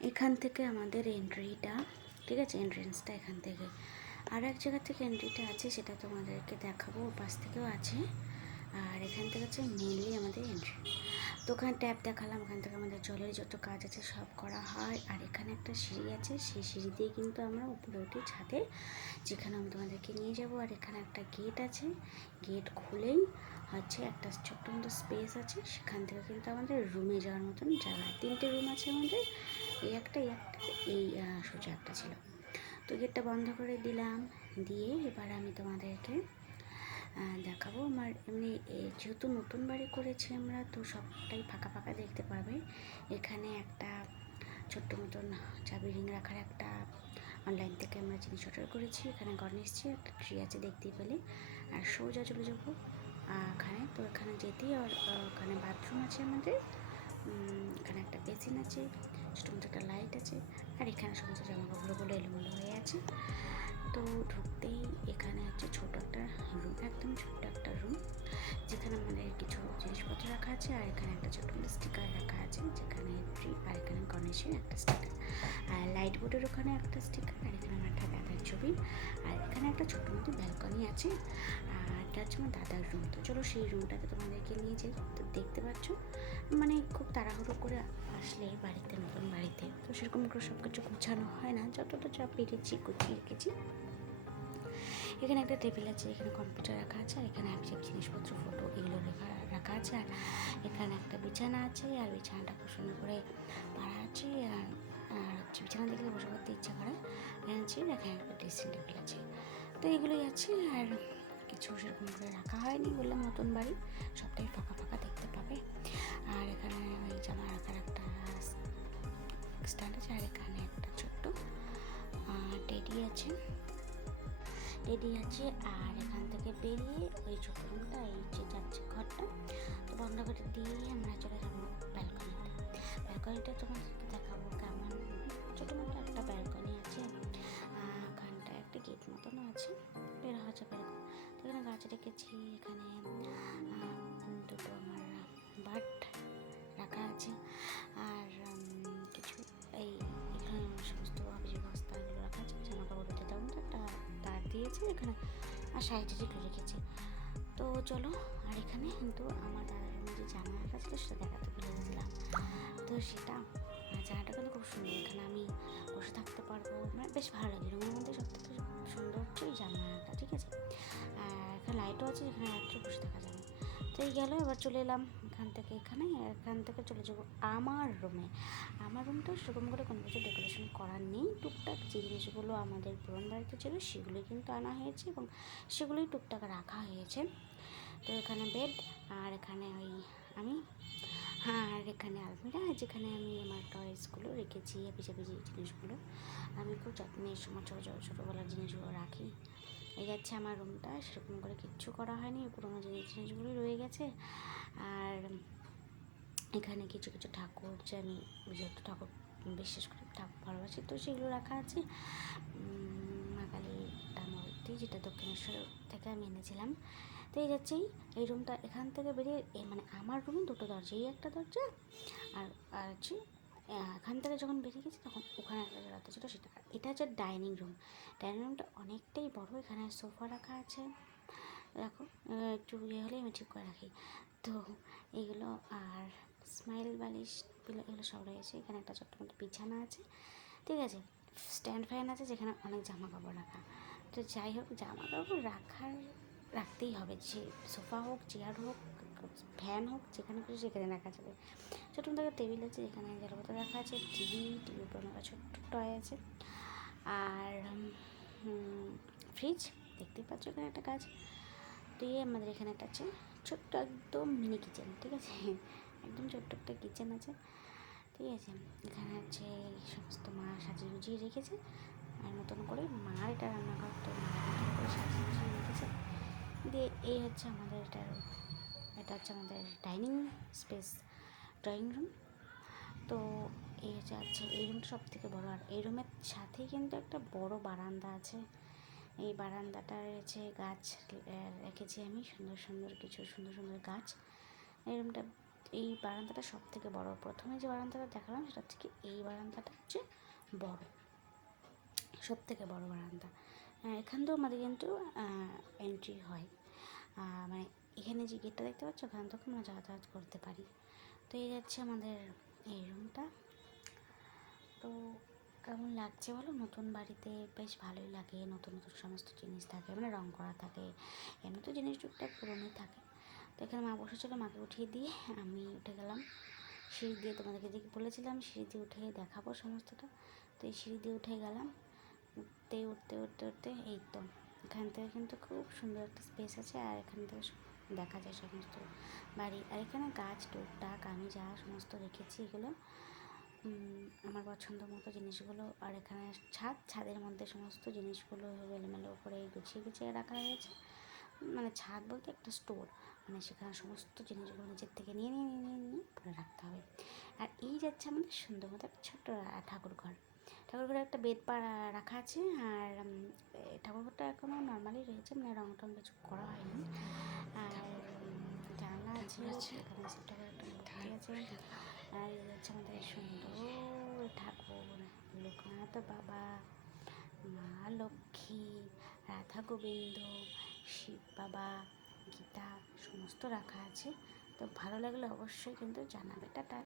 এখান থেকে আমাদের এন্ট্রিটা ঠিক আছে? এন্ট্রেন্সটা এখান থেকে। আর এক জায়গা থেকে এন্ট্রিটা আছে, সেটা তোমাদেরকে দেখাবো। ওর পাশ থেকেও আছে। আর এখান থেকে হচ্ছে মেনলি আমাদের এন্ট্রি তো ওখানে ট্যাপ দেখালাম, ওখান থেকে আমাদের জলের যত কাজ আছে সব করা হয়। আর এখানে একটা সিঁড়ি আছে, সেই সিঁড়ি দিয়ে কিন্তু আমরা উপরে উঠি ছাদে, যেখানে আমি তোমাদেরকে নিয়ে যাব। আর এখানে একটা গেট আছে। গেট খুলেই হচ্ছে একটা ছোট্ট মতো স্পেস আছে। সেখান থেকে কিন্তু আমাদের রুমে যাওয়ার মতন জায়গা। তিনটে রুম আছে আমাদের। এই একটা এই একটা এই সোজা একটা ছিল। তো গেটটা বন্ধ করে দিলাম, দিয়ে এবার আমি তোমাদেরকে দেখাবো আমার এমনি যেহেতু নতুন বাড়ি করেছি আমরা, তো সবটাই ফাঁকা ফাঁকা দেখতে পাবে। এখানে একটা ছোট্ট মতন চাবি রিং রাখার একটা অনলাইন থেকে আমরা জিনিস অর্ডার করেছি। এখানে গণেশজি একটা ট্রি আছে দেখতেই পেলে। আর সোজা চলে যাব ওখানে তো এখানে যেতেই আর ওখানে বাথরুম আছে আমাদের। এখানে একটা বেসিন আছে, ছোটো মতো আছে আর এখানে সমস্ত জামা কাপড়গুলো এলোমেলো হয়ে আছে। তো ঢুকতেই এখানে হচ্ছে ছোট একটা রুম একদম ছোট্ট একটা রুম যেখানে আমাদের কিছু জিনিসপত্র রাখা আছে, আর এখানে একটা ছোট স্টিকার রাখা আছে, যেখানে আর এখানে গণেশের একটা স্টিকার আর লাইট বোর্ডের ওখানে একটা স্টিকার আর এখানে আমার একটা দাদার ছবি, আর এখানে একটা ছোট্ট মতো ব্যালকনি আছে। আর এটা হচ্ছে আমার দাদার রুম তো চলো সেই রুমটাকে তোমাদেরকে নিয়ে যাই। তো দেখতে পাচ্ছ মানে খুব তাড়াহুড়ো করে আসলে বাড়িতে, নতুন বাড়িতে। তো সেরকম করে সব কিছু গুছানো হয় না, যতটা যা পেরেছি গুছিয়ে রেখেছি। এখানে একটা টেবিল আছে, এখানে কম্পিউটার রাখা আছে, আর এখানে এক জিনিসপত্র ফটো এগুলো রেখা রাখা আছে। আর এখানে একটা বিছানা আছে, আর বিছানাটা খুব সুন্দর করে পাড়া আছে, আর আর হচ্ছে বিছানা দেখলে বসে করতে ইচ্ছা করে। এখানে আছে, এখানে একটা ড্রেসিং টেবিল আছে। তো এগুলোই আছে, আর কিছু সেরকম করে রাখা হয়নি বললাম নতুন বাড়ি। সবটাই ফাঁকা ফাঁকা দেখতে পাবে। আর এখানে ওই জামা রাখার একটা স্ট্যান্ড আছে আর এখানে একটা ছোট্ট টেডি আছে। টেডি আছে আর এখান থেকে বেরিয়ে ওই ছোট রুমটা এই যে যাচ্ছে ঘরটা তো বন্ধ করে দিয়ে আমরা চলে যাব ব্যালকনিতে। ব্যালকনিটা তোমাদেরকে দেখাবো কেমন ছোটো মতো একটা ব্যালকনি আছে। আহ, ওখানটায় একটা গেট মতনও আছে। বের হওয়া যাবে এখানে গাছ রেখেছি, এখানে দুটো আমার বাট রাখা আছে। আর কিছু এই, এখানে সমস্ত অভিযোগ বস্তা এগুলো রাখা আছে, জামা কাপড় দেওয়ার মতো একটা তার দিয়েছে, এখানে আর সাইডে যেগুলো রেখেছে। তো চলো, আর এখানে কিন্তু আমার দাদার যে জামা রাখা ছিল সেটা দেখাতে ভুলে গেছিলাম। তো সেটা জায়গাটা কিন্তু খুব সুন্দর, এখানে আমি বসে থাকতে পারব মানে বেশ ভালো লাগে। রুমের মধ্যে সব থেকে লাইটও আছে যেখানে রাত্রে বসে থাকা যাবে। তো এই গেল, এবার চলে এলাম এখান থেকে এখানে, এখান থেকে চলে যাব আমার রুমে আমার রুমটা সেরকম করে কোনো কিছু ডেকোরেশন করার নেই। টুকটাক যে জিনিসগুলো আমাদের পুরন বাড়িতে ছিল, সেগুলোই কিন্তু আনা হয়েছে এবং সেগুলোই টুকটাক রাখা হয়েছে। তো এখানে বেড আর এখানে ওই আমি হ্যাঁ আর এখানে আলমিরা, যেখানে আমি আমার টয়েসগুলো রেখেছি ভিজে ভিজে জিনিসগুলো। আমি খুব যত্নের সময় ছোটো ছোটো ছোটোবেলার জিনিসগুলো রাখি। এই যাচ্ছে আমার রুমটা সেরকম করে কিচ্ছু করা হয়নি। পুরোনো জিনিস জিনিসগুলোই রয়ে গেছে। আর এখানে কিছু কিছু ঠাকুর যে আমি যেহেতু ঠাকুর বিশ্বাস করি ঠাকুর ভালোবাসি, তো সেগুলো রাখা আছে। মা কালীটা মূর্তি যেটা দক্ষিণেশ্বর থেকে আমি এনেছিলাম। তো এই যাচ্ছেই এই রুমটা এখান থেকে বেরিয়ে মানে আমার রুমে দুটো দরজা এই একটা দরজা, আর আর হচ্ছে এখান থেকে যখন বেরিয়ে গেছি তখন ওখানে একটা দরজা ছিল সেটা, এটা হচ্ছে ডাইনিং রুম। ডাইনিং রুমটা অনেকটাই বড়, এখানে সোফা রাখা আছে। দেখো একটু ইয়ে হলে আমি ঠিক করে রাখি। তো এগুলো আর স্মাইল বালিশ এগুলো সব রয়েছে। এখানে একটা ছোট্ট মতো বিছানা আছে। ঠিক আছে স্ট্যান্ড ফ্যান আছে যেখানে অনেক জামা কাপড় রাখা। তো যাই হোক জামা কাপড় রাখার, রাখতেই হবে। যে সোফা হোক চেয়ার হোক ফ্যান হোক, যেখানে খুশি সেখানে রাখা যাবে। ছোটো একটা টেবিল আছে যেখানে জলবোতল রাখা আছে, টিভি, টিভির উপর আমার ছোট্ট টয় আছে। আর ফ্রিজ দেখতেই পাচ্ছ এখানে একটা কাজ দিয়ে আমাদের এখানে একটা আছে, ছোট্ট একদম মিনি কিচেন ঠিক আছে? একদম ছোট্ট একটা কিচেন আছে, ঠিক আছে? এখানে আছে সমস্ত মা সাজিয়ে গুজিয়ে রেখেছে। আর নতুন করে মার এটা রান্নাঘর তো সাজিয়ে গুজিয়ে রেখেছে। দিয়ে এই হচ্ছে আমাদের এটা এটা হচ্ছে আমাদের ডাইনিং স্পেস ড্রয়িং রুম তো এই হচ্ছে আছে, এই রুমটা সব থেকে বড়। আর এই রুমের সাথেই কিন্তু একটা বড় বারান্দা আছে। এই বারান্দাটা রয়েছে গাছ রেখেছি আমি। সুন্দর সুন্দর কিছু, সুন্দর সুন্দর গাছ। এই রুমটা এই বারান্দাটা সব থেকে বড়। প্রথমে যে বারান্দাটা দেখালাম, সেটা হচ্ছে কি, এই বারান্দাটা হচ্ছে বড় সব থেকে বড় বারান্দা। এখান থেকেও আমাদের কিন্তু এন্ট্রি হয়। মানে এখানে যে গেটটা দেখতে পাচ্ছ, ওখান থেকে আমরা যাতায়াত করতে পারি। তো এই যাচ্ছে আমাদের এই রুমটা তো কেমন লাগছে বলো? নতুন বাড়িতে বেশ ভালোই লাগে, নতুন নতুন সমস্ত জিনিস থাকে মানে রং করা থাকে, এমনি তো জিনিস টুকটাক পুরনোই থাকে। তো এখানে মা বসেছিল, মাকে উঠিয়ে দিয়ে আমি উঠে গেলাম। সিঁড়ি দিয়ে তোমাদেরকে যে বলেছিলাম, সিঁড়ি দিয়ে উঠে দেখাবো সমস্তটা। তো এই সিঁড়ি দিয়ে উঠে গেলাম। উঠতে উঠতে উঠতে উঠতে, এই তো। এখান থেকে কিন্তু খুব সুন্দর একটা স্পেস আছে, আর এখান থেকে দেখা যায় সমস্ত বাড়ি, আর এখানে গাছ টুকটাক আমি যা সমস্ত রেখেছি এগুলো আমার পছন্দ মতো জিনিসগুলো, আর এখানে ছাদ, ছাদের মধ্যে সমস্ত জিনিসগুলো এলোমেলো করে গুছিয়ে গুছিয়ে রাখা হয়েছে। মানে ছাদ বলতে একটা স্টোর মানে সেখানে সমস্ত জিনিসগুলো নিজের থেকে নিয়ে নিয়ে নিয়ে নিয়ে নিয়ে পরে রাখতে হবে। আর এই যাচ্ছে আমাদের সুন্দর মতো একটা ছোট্ট ঠাকুর ঘর ঠাকুর ঘরে একটা বেড পা রাখা আছে আর উম, এ, ঠাকুর ঘরটা এখনও নর্মালি রয়েছে মানে রং টং কিছু করা হয়নি। আর জানলা আছে এখানে আছে। আর হচ্ছে আমাদের সুন্দর ঠাকুর লোকনাথ বাবা মা লক্ষ্মী রাধা গোবিন্দ শিব বাবা গীতা সমস্ত রাখা আছে। তো ভালো লাগলে অবশ্যই কিন্তু জানাবে। টাটা।